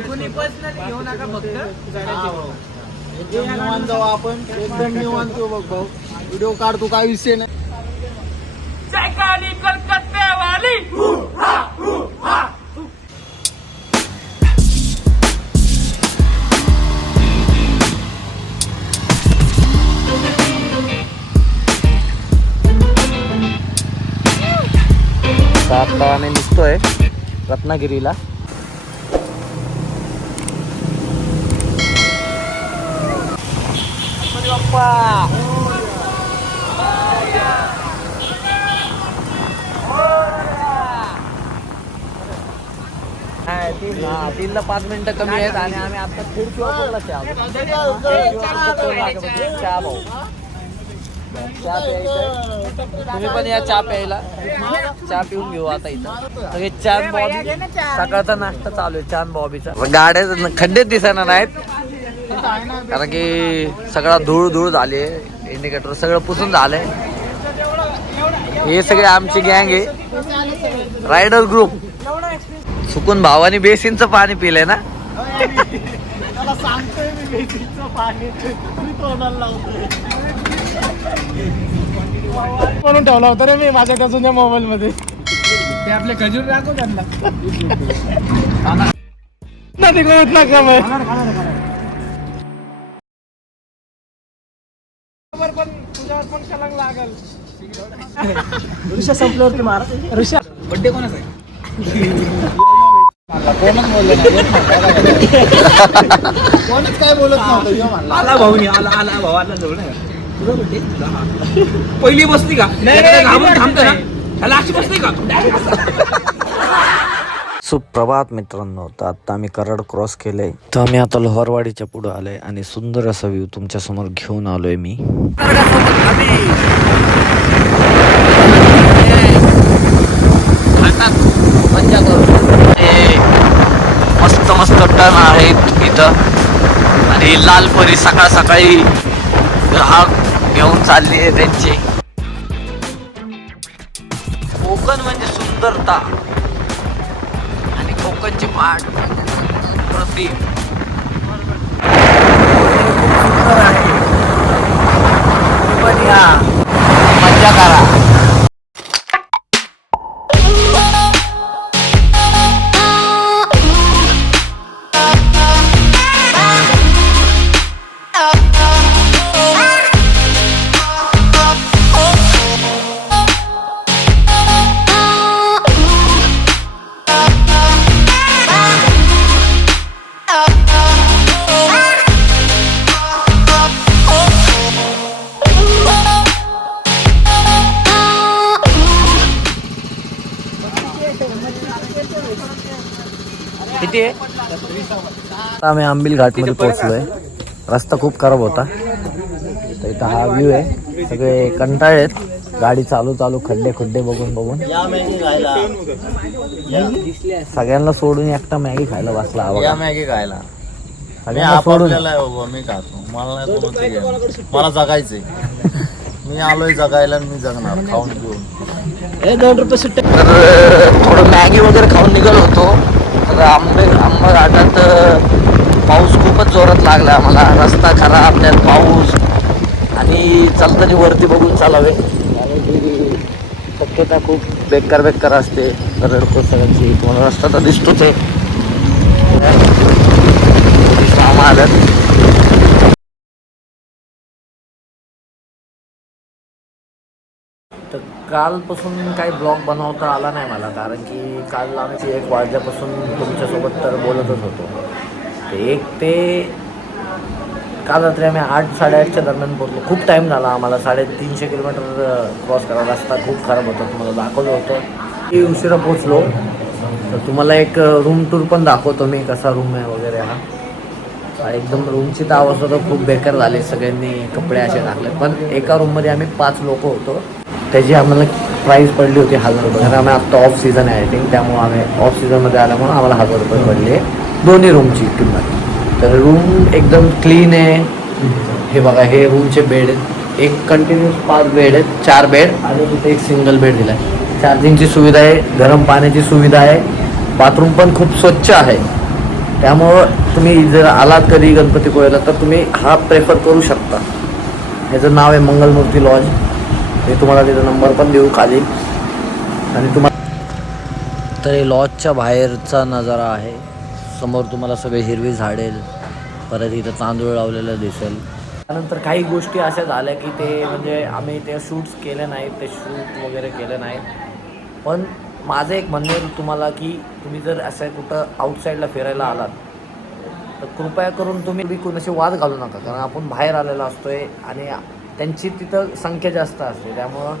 कुणी पर्सनली घेऊ नका फक्त एकदम निवांत जाऊ आपण, एकदम निवांत बघ भाऊ, व्हिडिओ काढतो काय विषय नाही. आता आम्ही निघतोय रत्नागिरीला. तीनला 5 मिनिटं कमी आहेत आणि आम्ही आता तुम्ही पण या चहा प्यायला. चहा पिऊन घेऊ आता इथं. चान बॉबी सकाळचा नाश्ता चालू आहे चान बॉबीचा. गाड्या खड्डेच दिसणार नाहीत कारण की सगळा धूळ झाली. इंडिकेटर सगळं पुसून झालंय. हे सगळे आमची गँग आहे, रायडर ग्रुप. सुकून भावानी बेसिनचं पाणी पिलंय ना. त्याला सांगतोय मी बेसिनचं पाणी तुम्ही तोंडाला लावतोय म्हणून ठेवला होता रे मी माझ्या कसूनच्या मोबाईल मध्ये. ते आपले खजूर राखो त्यांना पण तुझ्यावर पण कलंक लागल. ऋषा संपल्यावरती मारा. ऋषा बड्डे कोणाचा आहे? कोणच बोललो कोणच काय बोलत नव्हतं. आला भाऊनी आला भाऊ आला जवळ पहिली बसली का थांबतो ना त्याला अशी बसली का. सुप्रभात मित्रांनो. तर आता आम्ही कराड क्रॉस केलंय. तर आम्ही आता लोहरवाडीच्या पुढे आलोय आणि सुंदर असा व्ह्यू तुमच्या समोर घेऊन आलोय मी. मस्त मस्त टर्न आहेत इथं आणि लालपरी सकाळ सकाळी ग्राहक घेऊन चालली आहे त्यांची. कोकण म्हणजे सुंदरता आणि कोकणची पाठ प्रतिम सुंदर आहे. पण या मजा करा. किती आहे? आम्ही आंबील घाटमध्ये पोहोचलोय. रस्ता खूप खराब होता. तर इथं हा व्ह्यू आहे. सगळे कंटाळेत गाडी चालू खड्डे बघून सगळ्यांना सोडून एकटा मॅगी खायला बसला. मॅगी खायला सगळ्यांना सोडून मी खातो. मला जगायचंय. मी आलोय जगायला, मी जगणार खाऊन पिऊन. 2 रुपये सुट्टे. तर थोडं मॅगी वगैरे खाऊन निघालो होतो. तर आंबा घाटात पाऊस खूपच जोरात लागला आम्हाला. रस्ता खराब, त्यात पाऊस आणि चालताना वरती बघून चालावे कारण की शक्यता खूप बेकार असते दरड कोसळण्याची. तुम्हाला रस्ता तर दिसतोच आहे. तर कालपासून काही ब्लॉग बनवता आला नाही मला कारण की काल आम्ही 1 वाजल्यापासून तुमच्यासोबत तर बोलतच होतो. ते 1 ते काल रात्री आम्ही 8-8:30च्या दरम्यान पोहोचलो. खूप टाईम झाला आम्हाला. 350 किलोमीटर क्रॉस करा. रस्ता खूप खराब होता. तुम्हाला दाखवलं होतं की उशिरा पोचलो. तर तुम्हाला एक रूम टूर पण दाखवतो मी कसा रूम आहे वगैरे. हा एकदम रूमची तर अवस्था तर खूप बेकार झाली. सगळ्यांनी कपडे असे टाकले. पण एका रूममध्ये आम्ही 5 लोक होतो. त्याची आम्हाला प्राईस पडली होती 1000 रुपये. कारण आम्ही आत्ता ऑफ सीझन आहे आय थिंक. त्यामुळे आम्ही ऑफ सीझनमध्ये आल्यामुळे आम्हाला 1000 रुपये पडले दोन्ही रूमची किंमत. तर रूम एकदम क्लीन आहे. हे बघा हे रूमचे बेड आहेत. एक कंटिन्यूस 5 बेड आहेत. 4 बेड आणि तिथे एक सिंगल बेड दिला आहे. चार्जिंगची सुविधा आहे. गरम पाण्याची सुविधा आहे. बाथरूम पण खूप स्वच्छ आहे. त्यामुळं तुम्ही जर आलात कधी गणपतीपुळेला तर तुम्ही हा प्रेफर करू शकता. याचं नाव आहे मंगलमूर्ती लॉज. मी तुम्हाला तिथं नंबर पण देऊ खाली. आणि तुम्हाला तर हे लॉजच्या बाहेरचा नजारा आहे. समोर तुम्हाला सगळे हिरवी झाडे, परत इथं तांदूळ लावलेलं दिसेल. त्यानंतर काही गोष्टी अशा झाल्या की ते म्हणजे आम्ही ते शूट्स केले नाहीत, ते शूट वगैरे केले नाहीत. पण माझं एक म्हणणं आहे तुम्हाला की तुम्ही जर असं कुठं आउटसाईडला फिरायला आलात तर कृपया करून तुम्ही कोणाशी वाद घालू नका. कारण आपण बाहेर आलेला असतोय आणि त्यांची तिथं संख्या जास्त असते. त्यामुळं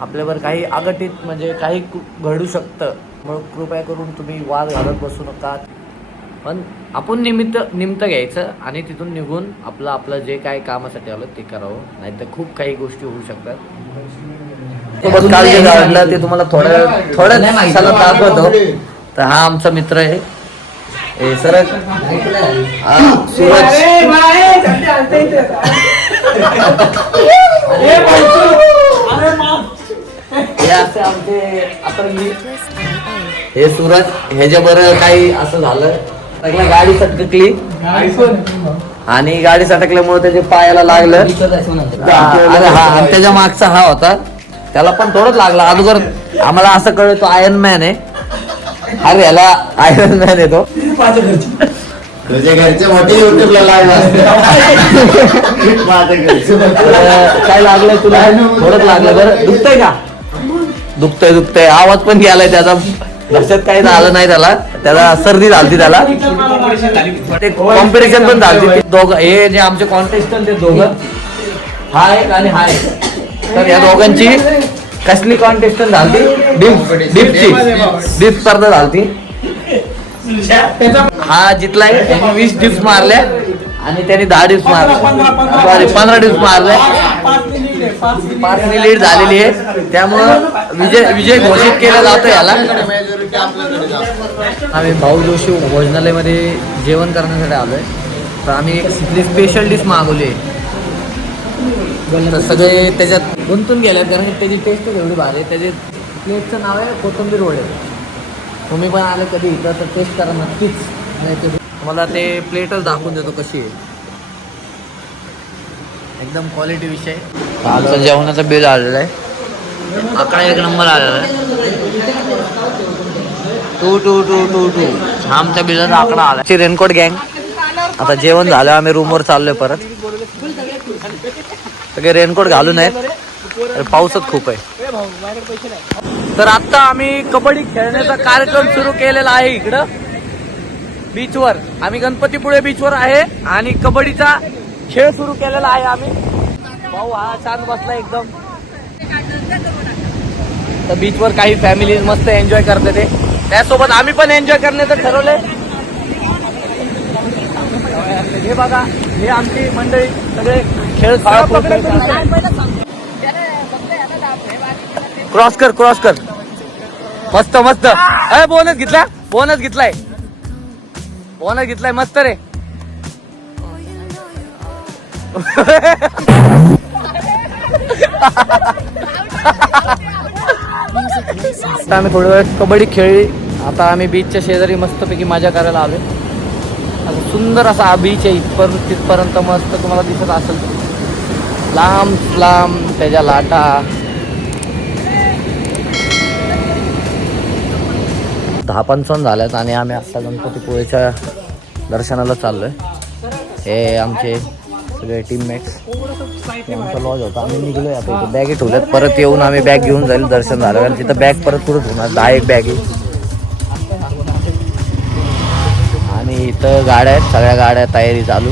आपल्यावर काही अघटित म्हणजे काही घडू शकतं. मग कृपया करून तुम्ही वाद घालत बसू नका. पण आपण निमित्त घ्यायचं आणि तिथून निघून आपलं जे काय कामासाठी आलं ते करावं. नाहीतर खूप काही गोष्टी होऊ शकतात. काल जे घडलं ते तुम्हाला थोड्या दिवसाला दाखवतो. तर हा आमचा मित्र आहे सर सूरज. हे सूरज ह्याच्या बरं काही असं झालं, गाडी सटकली आणि गाडी सटकल्यामुळे त्याच्या पायाला लागलं. अरे हा त्याच्या मागचा हा होता, त्याला पण थोडंच लागलं. अगोदर आम्हाला असं कळलं तो आयर्न मॅन आहे. अरे याला आयर्न मॅन आहे तो. तुझ्या घरचे मोठे युट्यूबला लागला काय लागलंय तुला? थोडंच लागलं. बरं दुखतंय का? दुखतंय. आवाज पण गेलाय त्याचा. लक्षात काही झालं नाही त्याला सर्दी झाली. त्याला ते कॉम्पिटिशन पण झाली. दोघं हे जे आमचे कॉन्टेस्टंट ते दोघं, हा एक आणि हा एक. तर या दोघांची कसली कॉन्टेस्टंट झाली? डिप स्पर्धा झाली. हा जितलाय. त्याने 20 डिप्स मारल्या आणि त्याने 10 डिप्स मारल्या. सॉरी 15 डिप्स मारल्या. 5 लीड झालेली आहे. त्यामुळं विजय घोषित केला जातो याला. आम्ही भाऊ जोशी भोजनालयमध्ये जेवण करण्यासाठी आलोय. तर आम्ही एक स्पेशल डिश मागवली आहे. तर सगळे त्याच्यात गुंतून गेल्यात कारण त्याची टेस्ट एवढी भारी आहे. त्याचे प्लेटचं नाव आहे कोथिंबीर वडे. तुम्ही पण आले कधी इथं तर टेस्ट करा नक्कीच. तुम्हाला ते प्लेटच दाखवून देतो कशी आहे. एकदम क्वालिटी विषय. आमचं जेवणाचं बिल आलेलं आहे. 11 नंबर आलेला आहे. 2 हा आमच्या बिलाचा आकडा आला. रेनकोट गँग. आता जेवण झालं, आम्ही रूमवर चाललोय परत. सगळे रेनकोट घालून आहेत. पाऊसच खूप आहे. तर आता आम्ही कबड्डी खेळण्याचा कार्यक्रम सुरू केलेला आहे इकडं बीचवर. आम्ही गणपतीपुळे बीचवर आहे आणि कबड्डीचा खेळ सुरू केलेला आहे आम्ही. भाऊ हा छान बसला एकदम. तर बीचवर काही फॅमिली मस्त एन्जॉय करते ते. त्यासोबत आम्ही पण एन्जॉय करण्याचं ठरवलंय. हे बघा, हे आमची मंडळी सगळे खेळ क्रॉस कर. मस्त बोनस घेतलाय मस्त रे. आम्ही थोडी वेळ कबड्डी खेळली. आता आम्ही बीचच्या शेजारी मस्तपैकी मजा करायला आलोय. असं सुंदर असा हा बीच आहे. तिथपर्यंत मस्त तुम्हाला दिसत असेल. लांब त्याच्या लाटा. 10:55 झाल्यात आणि आम्ही आता गणपतीपुळेच्या दर्शनाला चाललोय. हे आमचे सगळे टीममेट्स. आमचा लॉज होता. आम्ही निघलोय आता. इथे बॅगे ठेवल्यात. परत येऊन आम्ही बॅग घेऊन जाईल दर्शन झालं. कारण तिथं बॅग परत पुढे होणार. 10 बॅग आहे. आणि इथं गाड्या आहेत. सगळ्या गाड्या तयारी चालू.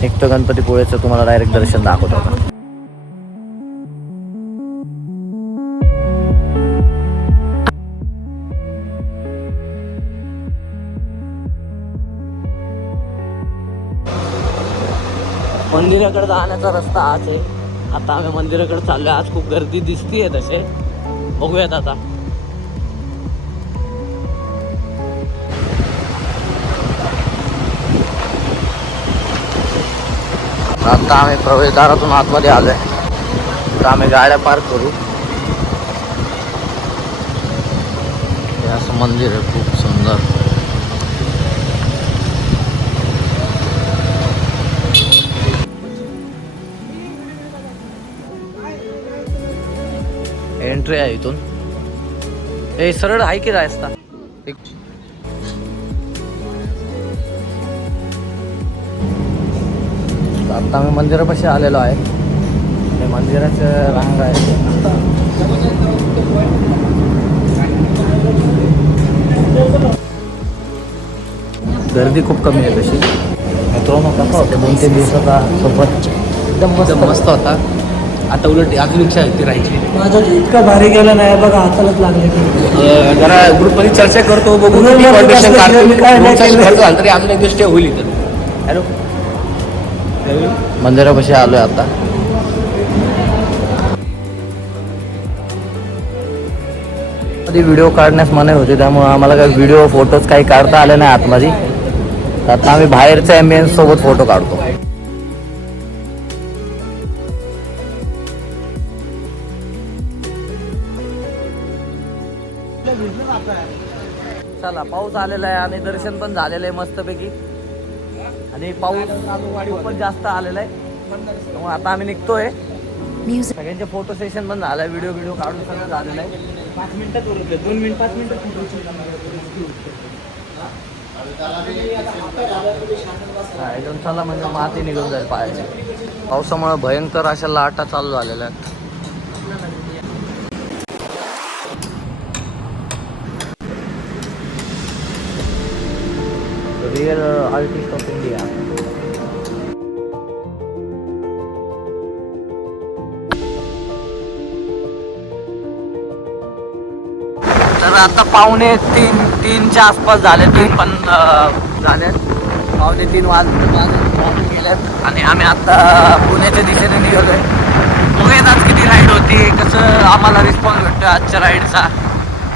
निघतो गणपतीपुळेचं तुम्हाला डायरेक्ट दर्शन दाखवतो आता. मंदिराकडे जाण्याचा रस्ता हाच आहे. आता आम्ही मंदिराकडे चाललोय. आज खूप गर्दी दिसतीये तसे. बघूयात आता. आता आम्ही प्रवेशद्वारातून आतमध्ये आलोय. तर आम्ही गाड्या पार्क करू. असं मंदिर आहे खूप सुंदर. एंट्री आहे इथून. हे सरळ आहे की रस्ता. आता आम्ही मंदिरापाशी आलेलो आहे. हे मंदिराचं रांग आहे. गर्दी खूप कमी आहे तशी. मित्रांनो कसा होता 2-3 दिवसाचा सोबत एकदम मस्त होता. आता उलट अजून इच्छा आहे ती राहायची. माझा इतका भारी गेला नाही बघा, हातालाच लागले. जरा ग्रुपमध्ये चर्चा करतो बघू मी किती foundation काय काढतो. नाही रोजचा केलं. खर्च झाला तरी अजून एक दिवस stay होईल इथं. हॅलो मंदिरापाशी आलोय आता. व्हिडिओ काढण्यास मनाई होती, त्यामुळे आम्हाला काही व्हिडिओ फोटोज काही काढता आले नाही आतमध्ये. तर आता आम्ही बाहेरच्या ॲम्बियन्स सोबत फोटो काढतो. चला, पाऊस आलेला आहे आणि दर्शन पण झालेलं आहे मस्तपैकी. आणि पाऊस खूपच जास्त आलेला आहे, त्यामुळे आता आम्ही निघतोय. सगळ्यांचे फोटो सेशन पण झालंय, व्हिडिओ काढून सगळं झालेलं आहे. 5 मिनिटात उरले, 2 मिनिट 5 मिनिटात एकदम चला म्हणजे माती निघून जाईल पायाची. पावसामुळे भयंकर अशा लाटा चालू झालेल्या आहेत. Real artist of India. तर आता 2:45च्या आसपास झाले. 3 पण झाले. 2:45 वाजून गेल्यात आणि आम्ही आता पुण्याच्या दिशेने निघालोय. बघूयात आज किती राईड होती, कसं आम्हाला रिस्पॉन्स भेटतो आजच्या राईडचा.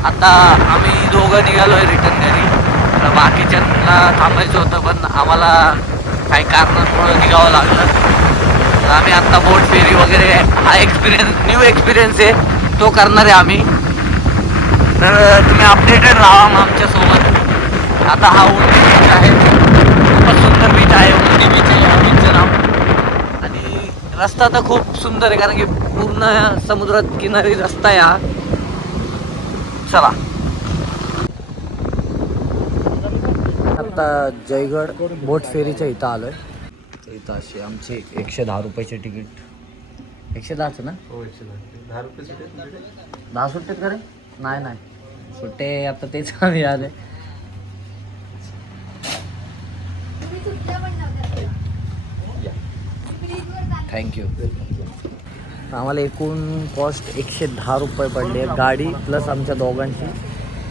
आता आम्ही दोघं निघालोय रिटर्न घरी. तर बाकीच्यांना थांबायचं होतं, पण आम्हाला काही कारणामुळं निघावं लागलं. तर आम्ही आत्ता बोट फेरी वगैरे हा न्यू एक्सपिरियन्स आहे, तो करणार आहे आम्ही. तर तुम्ही अपडेटेड राहा आमच्यासोबत. आता हा उंडी बीच आहे, खूपच सुंदर बीच आहे. उंडी बीच आहे या बीचचं नाव. आणि रस्ता तर खूप सुंदर आहे, कारण की पूर्ण समुद्रात किनारी रस्ता आहे हा. चला, आता जयगड बोट फेरीच्या इथं आलोय. इथं अशी आमची 110 रुपयाची तिकीट. 110च ना? हो 110 रुपये सुटे. 10 सुट्टेत का रे? नाही सुट्टे आता तेच आम्ही आले. थँक्यू. आम्हाला एकूण कॉस्ट 110 रुपये पडले, गाडी प्लस आमच्या दोघांची.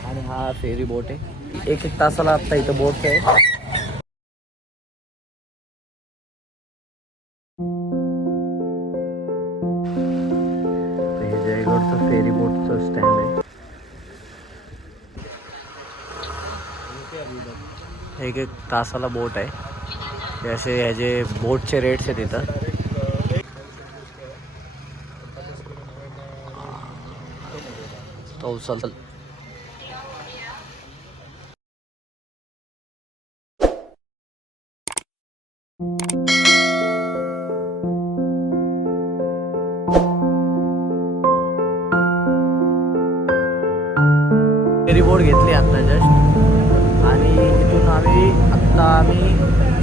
आणि हा फेरी बोट आहे. 1-1 तासाला आत्ता इथं बोट आहे. हे जयगडचं फेरी बोटचं स्टँड आहे. 1-1 तासाला बोट आहे. हे असे ह्याचे बोटचे रेट्स आहेत इथं. तो चल फेरी बोट घेतली आता जस्ट. आणि इथून आम्ही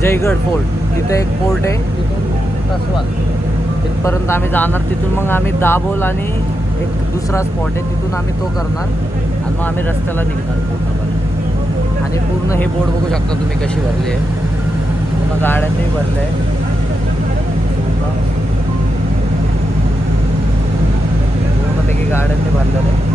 जयगड फोर्ट, तिथे एक फोर्ट आहे तसवाल, तिथपर्यंत आम्ही जाणार. तिथून मग आम्ही दाभोल आणि एक दुसरा स्पॉट आहे, तिथून आम्ही तो करणार. आणि मग आम्ही रस्त्याला निघणार पूर्णपणे. आणि पूर्ण हे बोट बघू शकता तुम्ही कशी भरली आहे. पूर्ण गाड्यांनी भरले आहे. पूर्णपैकी गाड्यांनी भरलेलं आहे.